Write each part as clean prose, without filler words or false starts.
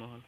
নহ'ল।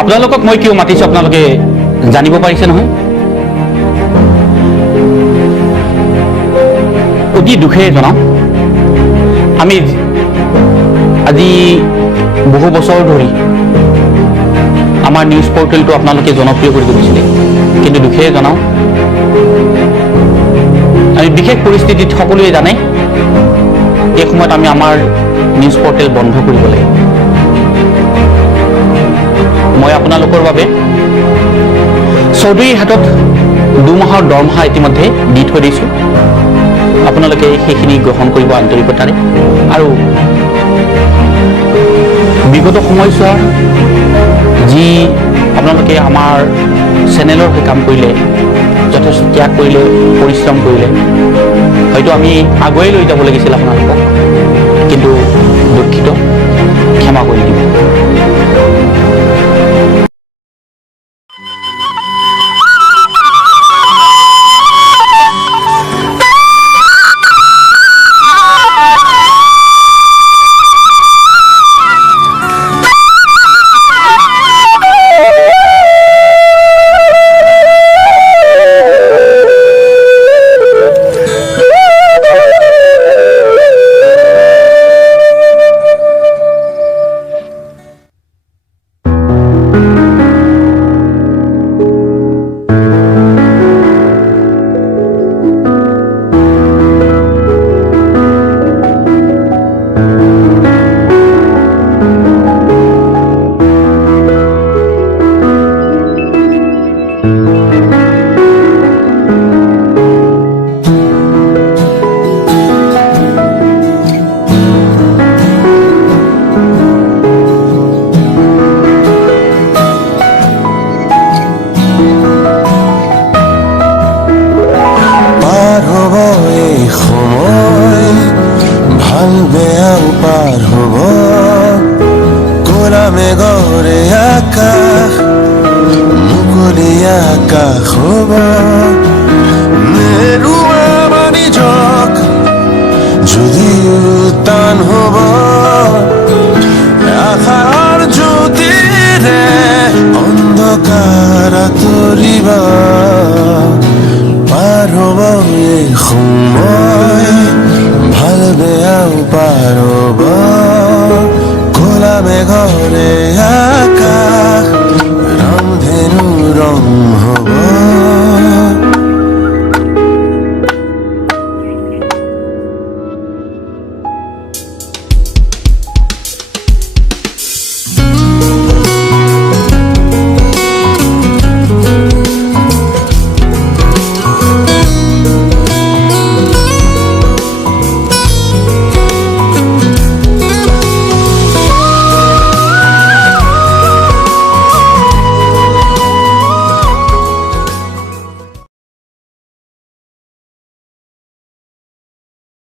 আপোনালোকক মই কিয় মাতিছো আপোনালোকে জানিব পাৰিছে নহয়। অতি দুখেৰে জনাওঁ, আমি আজি বহু বছৰ ধৰি আমাৰ নিউজ পৰ্টেলটো আপোনালোকে জনপ্ৰিয় কৰি তুলিছিলে, কিন্তু দুখেৰে জনাওঁ আমি বিশেষ পৰিস্থিতিত সকলোৱে জানে এই সময়ত আমি আমাৰ নিউজ পৰ্টেল বন্ধ কৰিব লাগিব। মই আপোনালোকৰ বাবে চৌধুৰীৰ হাতত 2 মাহৰ দৰমহা ইতিমধ্যে দি থৈ দিছোঁ। আপোনালোকে সেইখিনি গ্ৰহণ কৰিব আন্তৰিকতাৰে, আৰু বিগত সময়ছোৱাৰ যি আপোনালোকে আমাৰ চেনেলৰ হৈ কাম কৰিলে, যথেষ্ট ত্যাগ কৰিলে, পৰিশ্ৰম কৰিলে, হয়তো আমি আগুৱাই লৈ যাব লাগিছিল আপোনালোকক, কিন্তু দুখিত, ক্ষমা কৰি দিব। অন্ধকাৰ তৰিবা পাৰ হব সময় ভাল বেয়াও পাৰব খোলা মেঘৰে আকাশ